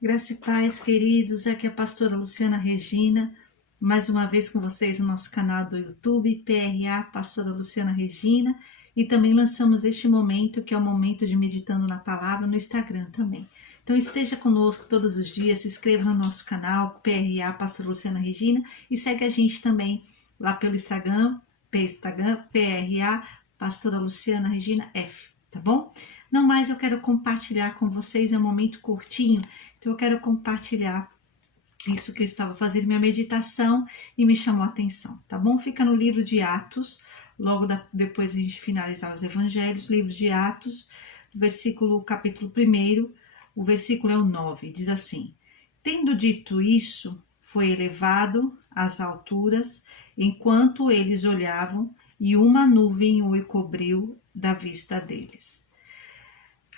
Graça e paz, queridos. Aqui é a pastora Luciana Regina, mais uma vez com vocês no nosso canal do YouTube, PRA, Pastora Luciana Regina, e também lançamos este momento, que é o momento de Meditando na Palavra, no Instagram também. Então esteja conosco todos os dias, se inscreva no nosso canal, PRA, Pastora Luciana Regina, e segue a gente também lá pelo Instagram, PRA, Pastora Luciana Regina F, tá bom? Não mais, eu quero compartilhar com vocês, é um momento curtinho, então eu quero compartilhar isso que eu estava fazendo, minha meditação, e me chamou a atenção, tá bom? Fica no livro de Atos, logo depois a gente finalizar os evangelhos, livro de Atos, capítulo 1, o versículo é o 9, diz assim: Tendo dito isso, foi elevado às alturas, enquanto eles olhavam, e uma nuvem o cobriu da vista deles.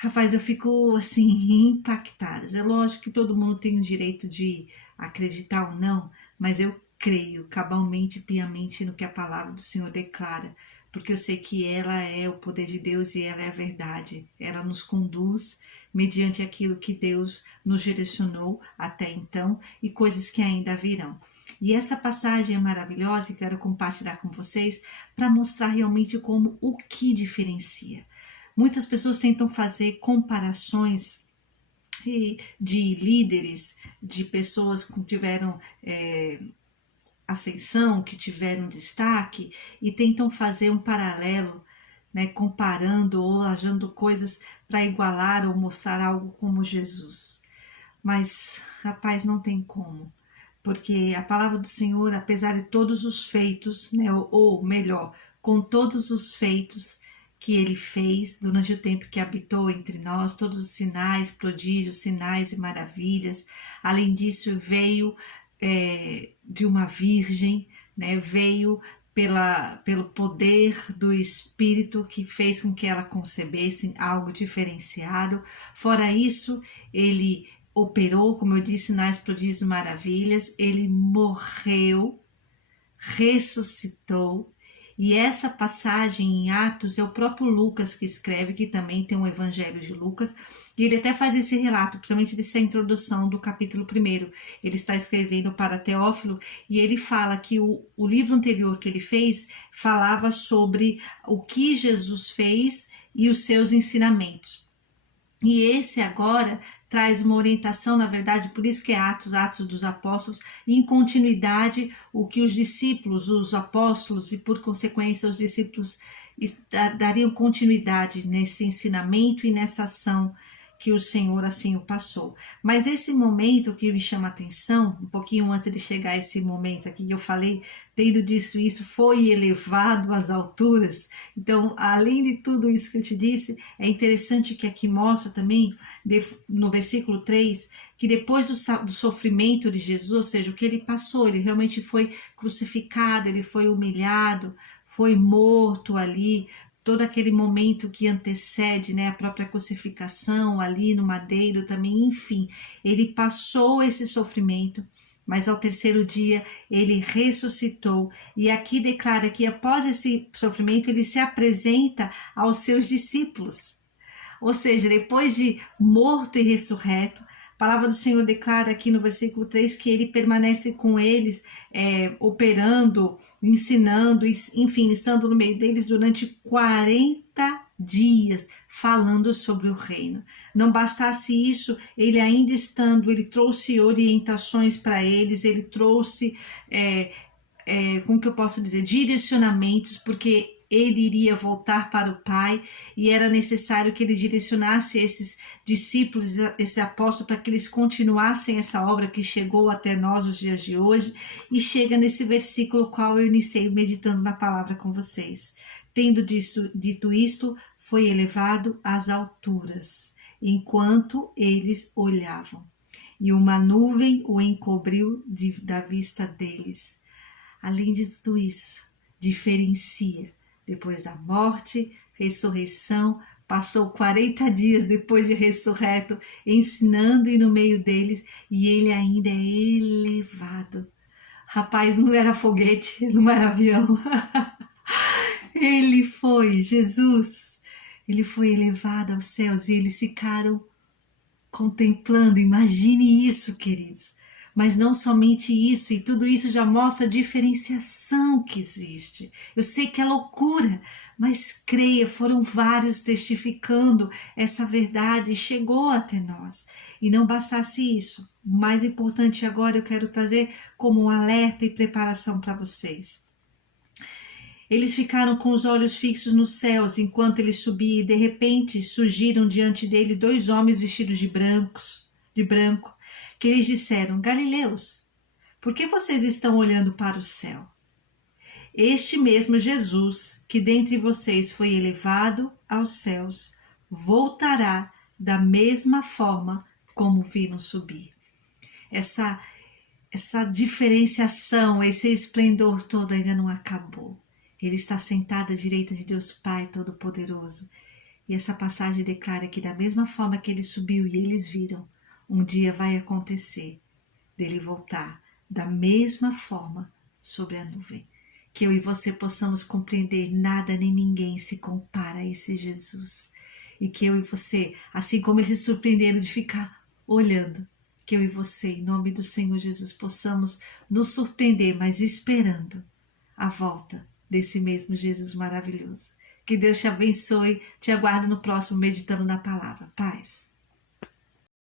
Rapaz, eu fico assim impactada. É lógico que todo mundo tem o direito de acreditar ou não, mas eu creio cabalmente e piamente no que a palavra do Senhor declara, porque eu sei que ela é o poder de Deus e ela é a verdade. Ela nos conduz mediante aquilo que Deus nos direcionou até então e coisas que ainda virão. E essa passagem é maravilhosa e quero compartilhar com vocês para mostrar realmente como o que diferencia. Muitas pessoas tentam fazer comparações de líderes, de pessoas que tiveram ascensão, que tiveram destaque, e tentam fazer um paralelo, né, comparando ou achando coisas para igualar ou mostrar algo como Jesus. Mas, rapaz, não tem como. Porque a palavra do Senhor, apesar de todos os feitos, né, ou melhor, com todos os feitos que ele fez durante o tempo que habitou entre nós, todos os sinais, prodígios, sinais e maravilhas. Além disso, veio de uma virgem, né? Veio pelo poder do Espírito que fez com que ela concebesse algo diferenciado. Fora isso, ele operou, como eu disse, sinais, prodígios e maravilhas. Ele morreu, ressuscitou. E essa passagem em Atos é o próprio Lucas que escreve, que também tem um Evangelho de Lucas, e ele até faz esse relato, principalmente dessa introdução do capítulo 1. Ele está escrevendo para Teófilo e ele fala que o livro anterior que ele fez falava sobre o que Jesus fez e os seus ensinamentos. E esse agora traz uma orientação, na verdade, por isso que é Atos dos Apóstolos, e em continuidade o que os discípulos, os apóstolos e por consequência os discípulos dariam continuidade nesse ensinamento e nessa ação que o Senhor assim o passou. Mas nesse momento que me chama a atenção, um pouquinho antes de chegar esse momento aqui que eu falei, tendo disso isso, foi elevado às alturas. Então, além de tudo isso que eu te disse, é interessante que aqui mostra também, no versículo 3, que depois do sofrimento de Jesus, ou seja, o que ele passou, ele realmente foi crucificado, ele foi humilhado, foi morto ali, todo aquele momento que antecede, né, a própria crucificação ali no madeiro também, enfim, ele passou esse sofrimento, mas ao terceiro dia ele ressuscitou, e aqui declara que após esse sofrimento ele se apresenta aos seus discípulos, ou seja, depois de morto e ressurreto, a palavra do Senhor declara aqui no versículo 3 que ele permanece com eles, operando, ensinando, enfim, estando no meio deles durante 40 dias, falando sobre o reino. Não bastasse isso, ele ainda estando, ele trouxe orientações para eles, ele trouxe, como que eu posso dizer, direcionamentos, porque ele iria voltar para o Pai e era necessário que ele direcionasse esses discípulos, esse apóstolo, para que eles continuassem essa obra que chegou até nós nos dias de hoje, e chega nesse versículo qual eu iniciei meditando na palavra com vocês. Tendo dito isto, foi elevado às alturas, enquanto eles olhavam, e uma nuvem o encobriu da vista deles. Além de tudo isso, diferencia. Depois da morte, ressurreição, passou 40 dias depois de ressurreto, ensinando e no meio deles, e ele ainda é elevado. Rapaz, não era foguete, não era avião. Ele foi, Jesus, ele foi elevado aos céus e eles ficaram contemplando. Imagine isso, queridos. Mas não somente isso, e tudo isso já mostra a diferenciação que existe. Eu sei que é loucura, mas creia, foram vários testificando essa verdade e chegou até nós. E não bastasse isso, o mais importante agora eu quero trazer como um alerta e preparação para vocês. Eles ficaram com os olhos fixos nos céus enquanto ele subia, e de repente surgiram diante dele 2 homens vestidos de branco, que lhes disseram: Galileus, por que vocês estão olhando para o céu? Este mesmo Jesus, que dentre vocês foi elevado aos céus, voltará da mesma forma como viram subir. Essa diferenciação, esse esplendor todo ainda não acabou. Ele está sentado à direita de Deus Pai Todo-Poderoso. E essa passagem declara que da mesma forma que ele subiu e eles viram, um dia vai acontecer dele voltar da mesma forma sobre a nuvem. Que eu e você possamos compreender: nada nem ninguém se compara a esse Jesus. E que eu e você, assim como eles se surpreenderam de ficar olhando, que eu e você, em nome do Senhor Jesus, possamos nos surpreender, mas esperando a volta desse mesmo Jesus maravilhoso. Que Deus te abençoe, te aguardo no próximo Meditando na Palavra. Paz.